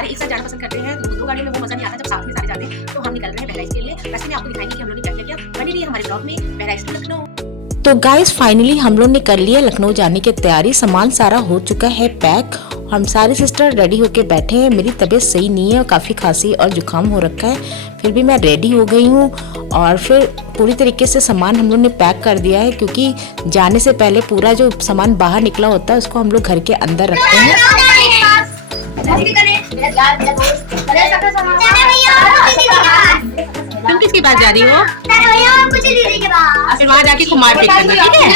सारे एक साथ जाना पसंद करते हैं, तो 2 गाड़ी में वो मजा नहीं आता जब साथ में सारे जाते हैं। तो हम निकल रहे हैं बहराइच के लिए। वैसे मैं आपको दिखाएंगे कि हम लोगों ने क्या क्या किया। बने रहिए हमारे ब्लॉग में बहराइच टू लखनऊ। तो गाइस फाइनली हम लोग ने कर लिया लखनऊ जाने की तैयारी। सामान सारा हो चुका है पैक। हम सारे सिस्टर रेडी होके बैठे हैं। मेरी तबीयत सही नहीं है और काफ़ी खांसी और जुकाम हो रखा है, फिर भी मैं रेडी हो गई हूँ। और फिर पूरी तरीके से सामान हम लोग ने पैक कर दिया है, क्योंकि जाने से पहले पूरा जो सामान बाहर निकला होता है उसको हम लोग घर के अंदर रखते हैं। तुम किसके पास जा रही हो? फिर वहाँ जाके कुमार पिक करना, ठीक है?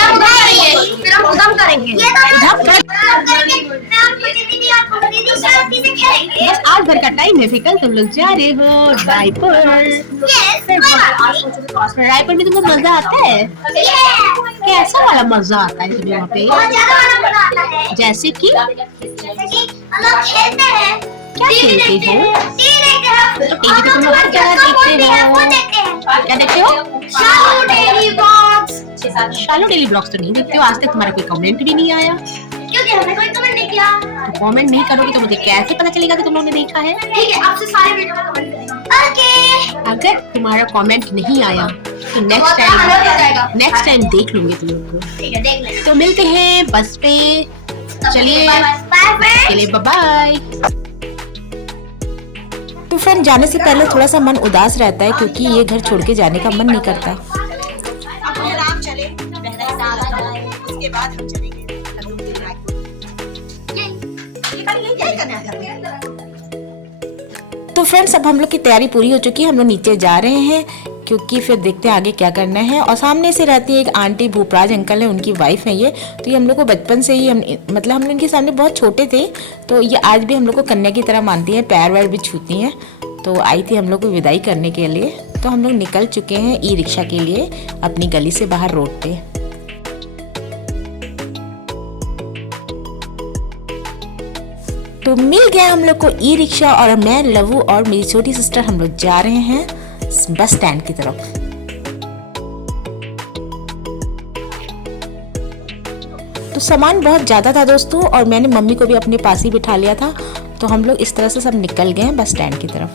बस आज भर का टाइम है फिकल, तुम लोग जा रहे हो रायपुर। रायपुर में तुमको मजा आता है? कैसा वाला मजा आता है तुम्हें वहाँ पे? जैसे कि क्या खेलते हो? टीवी पे तुम लोग हर जगह देखते हो। क्या देखते हो? शालू डेली ब्लॉग्स तो नहीं देखते हो? आज तक तुम्हारा कोई कमेंट भी नहीं आया। क्योंकि हमने कोई कमेंट नहीं किया। तो कमेंट नहीं करोगे तो मुझे कैसे पता चलेगा कि तुम लोगों ने देखा है? ठीक है, आपसे सारे वीडियो में कमेंट करेंगे। ओके। अगर तुम्हारा कमेंट नहीं आया तो नेक्स्ट टाइम देख लूंगी तुम लोग को। ठीक है, देख लेना। तो मिलते हैं बस पे। चलिए चलिए, बाय बाय। तो फ्रेंड जाने से पहले थोड़ा सा मन उदास रहता है, क्योंकि ये घर छोड़ के जाने का मन नहीं करता। आप चले उसके बाद हम चलेंगे तो फ्रेंड्स अब हम लोग की तैयारी पूरी हो चुकी है। हम लोग नीचे जा रहे हैं, क्योंकि फिर देखते हैं आगे क्या करना है। और सामने से रहती है एक आंटी, भूपराज अंकल है, उनकी वाइफ है ये। तो ये हम लोग को बचपन से ही हम लोग इनके सामने बहुत छोटे थे, तो ये आज भी हम लोग को कन्या की तरह मानती हैं, पैर वैर भी छूती हैं। तो आई थी हम लोग को विदाई करने के लिए। तो हम लोग निकल चुके हैं ई रिक्शा के लिए अपनी गली से बाहर रोड पे। तो मिल गया हम लोग को ई रिक्शा, और मैं, लवू और मेरी छोटी सिस्टर हम लोग जा रहे हैं बस स्टैंड की तरफ। तो सामान बहुत ज्यादा था दोस्तों, और मैंने मम्मी को भी अपने पास ही बिठा लिया था। तो हम लोग इस तरह से सब निकल गए हैं बस स्टैंड की तरफ।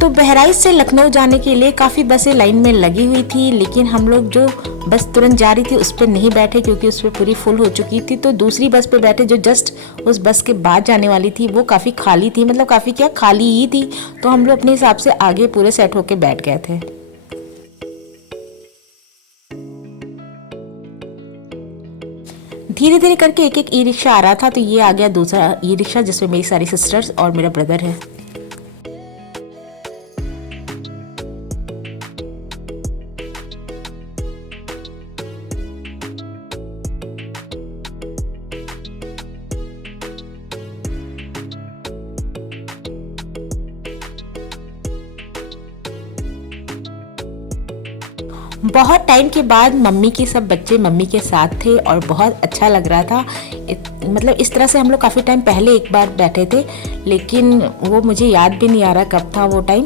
तो बहराइच से लखनऊ जाने के लिए काफ़ी बसें लाइन में लगी हुई थी, लेकिन हम लोग जो बस तुरंत जा रही थी उस पर नहीं बैठे, क्योंकि उस पर पूरी फुल हो चुकी थी। तो दूसरी बस पे बैठे जो जस्ट उस बस के बाद जाने वाली थी, वो काफ़ी खाली थी, मतलब काफ़ी क्या खाली ही थी। तो हम लोग अपने हिसाब से आगे पूरे सेट होके बैठ गए थे। धीरे धीरे करके एक एक ई रिक्शा आ रहा था। तो ये आ गया दूसरा ई रिक्शा, जिसमें मेरी सारी सिस्टर्स और मेरा ब्रदर है। बहुत टाइम के बाद मम्मी के सब बच्चे मम्मी के साथ थे और बहुत अच्छा लग रहा था। मतलब इस तरह से हम लोग काफ़ी टाइम पहले एक बार बैठे थे, लेकिन वो मुझे याद भी नहीं आ रहा कब था वो टाइम,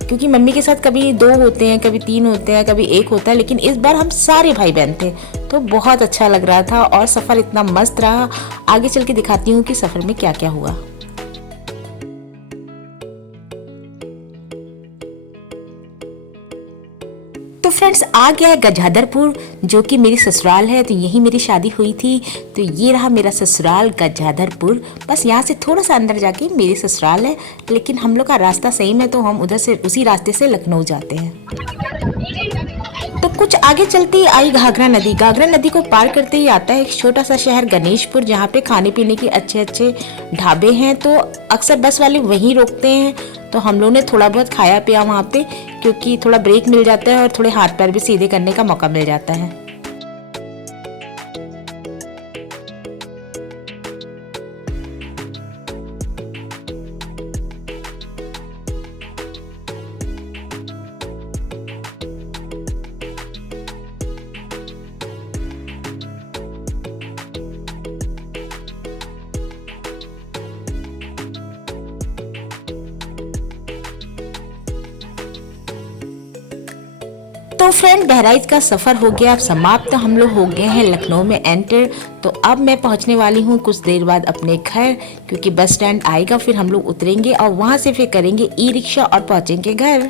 क्योंकि मम्मी के साथ कभी 2 होते हैं, कभी 3 होते हैं, कभी 1 होता है, लेकिन इस बार हम सारे भाई बहन थे। तो बहुत अच्छा लग रहा था और सफ़र इतना मस्त रहा। आगे चल के दिखाती हूँ कि सफ़र में क्या क्या हुआ। तो फ्रेंड्स आ गया है गजाधरपुर, जो कि मेरी ससुराल है। तो यही मेरी शादी हुई थी। तो ये रहा मेरा ससुराल गजाधरपुर। बस यहाँ से थोड़ा सा अंदर जाके मेरी ससुराल है, लेकिन हम लोग का रास्ता सेम है, तो हम उधर से उसी रास्ते से लखनऊ जाते हैं। तो कुछ आगे चलते ही आई घाघरा नदी। घाघरा नदी को पार करते ही आता है एक छोटा सा शहर गणेशपुर, जहाँ पे खाने पीने के अच्छे अच्छे ढाबे हैं। तो अक्सर बस वाले वहीं रोकते हैं। तो हम लोगों ने थोड़ा बहुत खाया पिया वहाँ पे, क्योंकि थोड़ा ब्रेक मिल जाता है और थोड़े हाथ पैर भी सीधे करने का मौका मिल जाता है। तो तो फ्रेंड बहराइच का सफ़र हो गया अब समाप्त। तो हम लोग हो गए हैं लखनऊ में एंटर। तो अब मैं पहुंचने वाली हूं कुछ देर बाद अपने घर, क्योंकि बस स्टैंड आएगा, फिर हम लोग उतरेंगे और वहां से फिर करेंगे ई रिक्शा और पहुंचेंगे घर।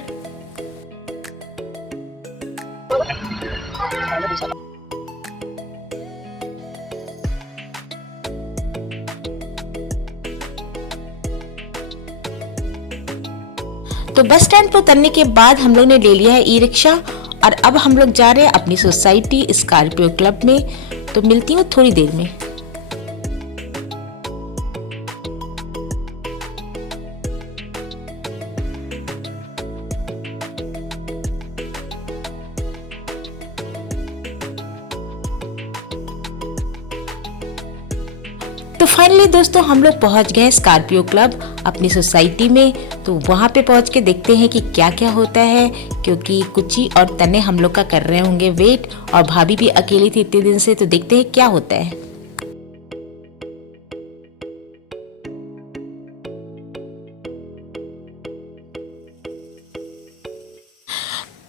तो बस स्टैंड पर उतरने के बाद हम लोग ने ले लिया है ई रिक्शा और अब हम लोग जा रहे हैं अपनी सोसाइटी स्कॉर्पियो क्लब में। तो मिलती हूँ थोड़ी देर में। तो फाइनली दोस्तों हम लोग पहुंच गए स्कॉर्पियो क्लब अपनी सोसाइटी में। तो वहां पे पहुंच के देखते हैं कि क्या क्या होता है, क्योंकि कुची और तने हम लोग का कर रहे होंगे वेट और भाभी भी अकेली थी इतने दिन से। तो देखते हैं क्या होता है।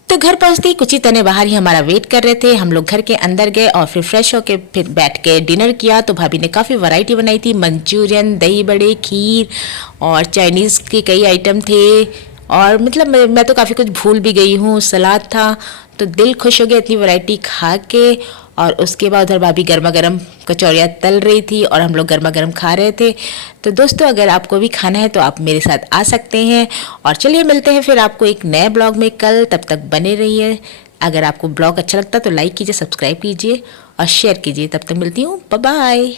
तो घर पहुंचते ही कुची तने बाहर ही हमारा वेट कर रहे थे। हम लोग घर के अंदर गए और फिर फ्रेश होके फिर बैठ के डिनर किया। तो भाभी ने काफ़ी वैरायटी बनाई थी, मंचूरियन, दही बड़े, खीर और चाइनीज़ के कई आइटम थे। और मतलब मैं तो काफ़ी कुछ भूल भी गई हूँ, सलाद था। तो दिल खुश हो गया इतनी वैरायटी खा के। और उसके बाद उधर भाभी गर्मा गर्म कचौरियाँ तल रही थी और हम लोग गर्मा गर्म खा रहे थे। तो दोस्तों अगर आपको भी खाना है तो आप मेरे साथ आ सकते हैं। और चलिए मिलते हैं फिर आपको एक नए ब्लॉग में कल। तब तक बने रहिए। अगर आपको ब्लॉग अच्छा लगता तो लाइक कीजिए, सब्सक्राइब कीजिए और शेयर कीजिए। तब तक मिलती हूँ, बाय बाय।